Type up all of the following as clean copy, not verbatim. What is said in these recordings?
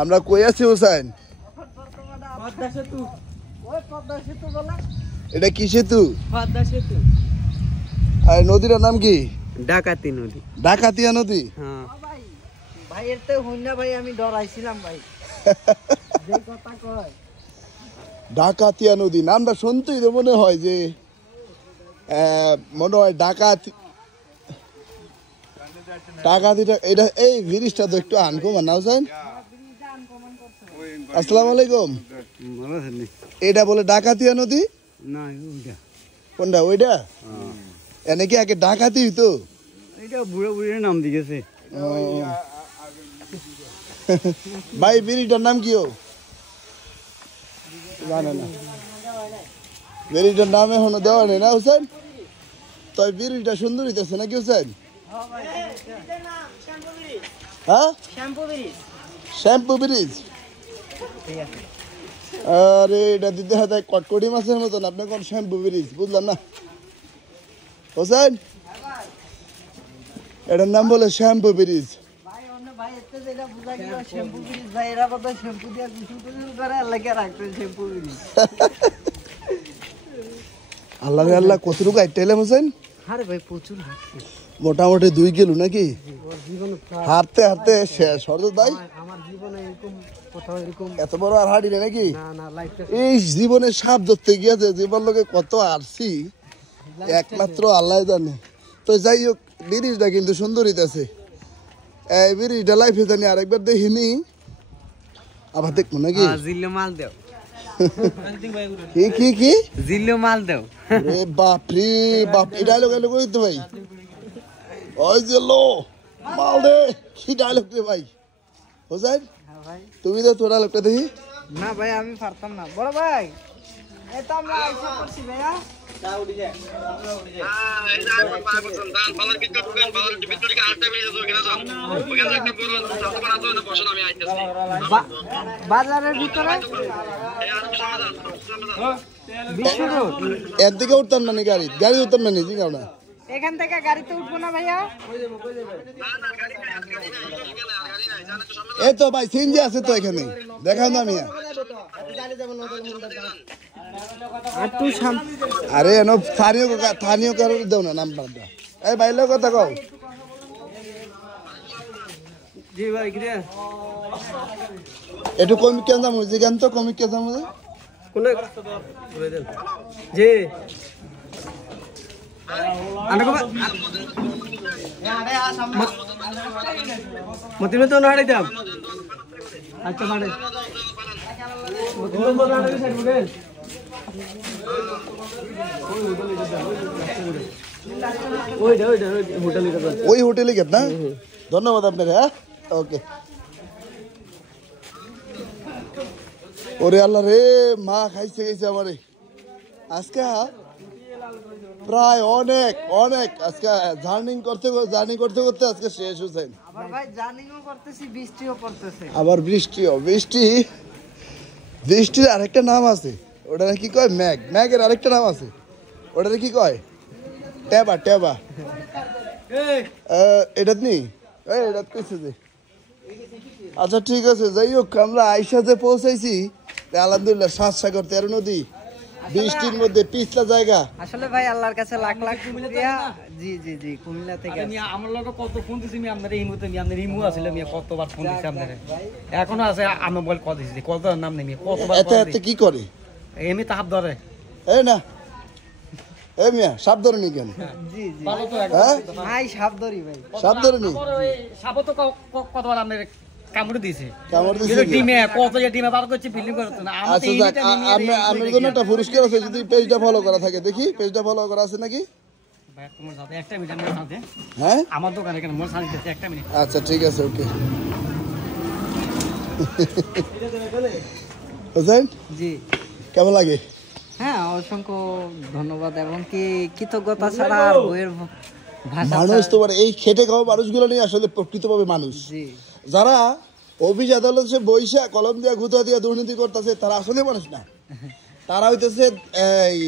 আমরা কই আছি হোসেন? এটা কি সেতু? আর নদীটার নাম কি? ডাকাতি নদী। ডাকাতিয়া নদী? হ্যাঁ ভাই এর তো হইনা ভাই, আমি ডরাইছিলাম ভাই। যে কথা কয় ডাকাতিয়া নদী নামটা শুনতেই তো মনে হয় যে মনে হয় ডাকাতিটা। এটা এই ব্রিজটা তো একটু আনকমন না হোসেন? আসসালামু আলাইকুম। এটা বলে ডাকাতিয়া নদী? না কোনটা ওইটা? এনে কি আগে ডাকাতি হইতো? এটা বুড়ো বুড়ির নাম দিয়েছে। ভাই ব্রিজটার নাম কি? জানে না ব্রিজটার নাম এখনো দেওয়া নেই না হোসেন? তো ব্রিজটা সুন্দর হইতেছে নাকি হোসেন? হ্যাঁ শ্যাম্পু ব্রিজ। আরে এটা দিতে হয় কটকটি মাছের মতন, আপনি কোন শ্যাম্পু ব্রিজ বুঝলাম না হোসেন? এটার নাম বলে শ্যাম্পু ব্রিজ। আল্লাহ আল্লাহ কতটুকু গাইতে এলাম হোসেন? মোটামুটি 2 কিলো নাকি? হাঁটতে হাঁটতে শেষ হরদত ভাই। এত বড় আর হাঁটি নাকি? এই জীবনে সাপ ধরতে গিয়েছে জীবন লোকে কত আরছি একমাত্র আল্লাহ জানে। তো যাই হোক ব্রিজটা কিন্তু সুন্দর হইতেছে। এই ব্রিজটা লাইফে জানি আরেকবার দেখিনি, আবার দেখবো নাকি? জিল্লো মাল দেও। কি কি কি জিল্লো মাল দেও। রে বাপ রে বাপ, এই ডায়লগ এলো কই তো ভাই? ওই যে লো মাল দে, কি ডায়লগ রে ভাই হোসেন? তুমি তো তোর ডায়লগটা দেখি। না ভাই আমি পারতাম না বড় ভাই। এই তো আমরা আইসা করছি ভাইয়া। বাজারের ভিতরে এর দিকে উঠতাম না গাড়ি উঠতাম না জি না? এখান থেকে গাড়িতে উঠবো না ভাইয়া? এই তো ভাই সিনজি আছে তো এখানে, দেখাও না মিয়া। আরে এনো স্থানীয় কারোর দেও না নাম্বারটা। এই ভাইলো কথা কও। জি ভাই কি রে? একটু কমিক কেন যাবো জিগান তো, কমিক কে যাবো কোন জি মতিমে তো নাড়াই দাম। আচ্ছা মানে ওই হোটেলে গেট না? ধন্যবাদ আপনার। হ্যাঁ ওকে। ওরে আল্লাহ রে, মা খাইছে গেছে আমারে আজকে প্রায় অনেক অনেক আজকে জার্নি করতে করতে আজকে শেষ হয়েছে। ভাই জার্নিও করতেছি, বৃষ্টিও পড়তেছে। আবার বৃষ্টির আরেকটা নাম আছে, ওটা কি কয়? ম্যাগের আরেকটা নাম আছে, ওটা কি কয়? টেবা। এটা নেই, এটা কইছে যে। আচ্ছা ঠিক আছে, যাই হোক আমরা আইসা যে পৌঁছাইছি আলহামদুলিল্লাহ। সাতসাগর 13 নদী, বৃষ্টির মধ্যে পিছলা জায়গা। আসলে ভাই আল্লাহর কাছে লাখ লাখ শুকরিয়া। জি জি জি কুমিল্লা থেকে আমার লোক কত ফোন দিছি আমি আপনার এই মুহূর্তে আপনার ইমু আছিল আমি কতবার ফোন দিছি আপনার এখনো আছে। আমি মোবাইল কত দিছি কত নাম নেই কতবার এতে কি করে? এমনি তাহাব ধরে এই না এই মিয়া সাপ ধরে নি কেন? জি জি ভালো তো ভাই সাপ ধরি ভাই। সাপ ধরে নি? সাপ তো কতবার আপনার কামড়ে দিয়েছে। কামড় দিছে ডিমে কত যে ডিমে বার করছে ফিল্ডিং করতে না। আচ্ছা যাক, আপনার জন্য একটা পুরস্কার আছে যদি পেজটা ফলো করা থাকে। দেখি পেজটা ফলো করা আছে নাকি? একটা মিনিট আমার সাথে। হ্যাঁ আমার দোকানে এখানে মোর সাথে একটা মিনিট। আচ্ছা ঠিক আছে ওকে। হোসেন জি কেমন লাগে? হ্যাঁ অসংখ্য ধন্যবাদ এবং কি কৃতজ্ঞতা ছাড়া আর বইয়ের ভাষা। মানুষ তোমার এই খেটে খাওয়া মানুষগুলো নিয়ে আসলে প্রকৃতভাবে মানুষ। জি যারা অফিস আদালতে বৈশা কলম দিয়া গুতা দিয়া দুর্নীতি করতেছে তারা আসলে মানুষ না, তারা হইতেছে এই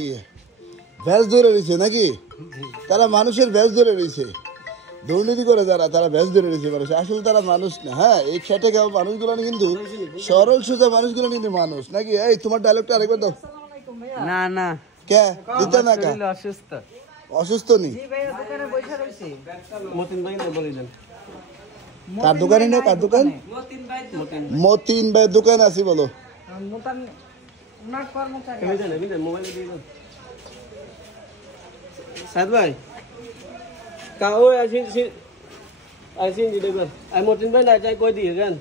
ভ্যাস ধরে রয়েছে নাকি? তারা মানুষের ভ্যাস ধরে রয়েছে। দুর্নীতি করে যারা তারা ব্যাস ধরে নিতে পারে আসলে তারা মানুষ না। হ্যাঁ এই খেটে খাওয়া মানুষগুলো কিন্তু সরল সোজা মানুষগুলো কিন্তু মানুষ নাকি। এই তোমার ডায়লগটা আরেকবার দাও। না না কে দিতে না কা শরীর অসুস্থ। অসুস্থ নি জি ভাইয়া দোকানে বসে রইছি। মতিন ভাই না বলে দেন কার দোকানে না কার দোকান মতিন ভাই দোকান আছে বলো মোতান উনার কর্মচারী। আমি জানি মোবাইল দিয়ে দেন সাদ ভাই কাও আসিন আসিন দিবেন আই মতিন ভাই না যাই কই দিয়ে দেন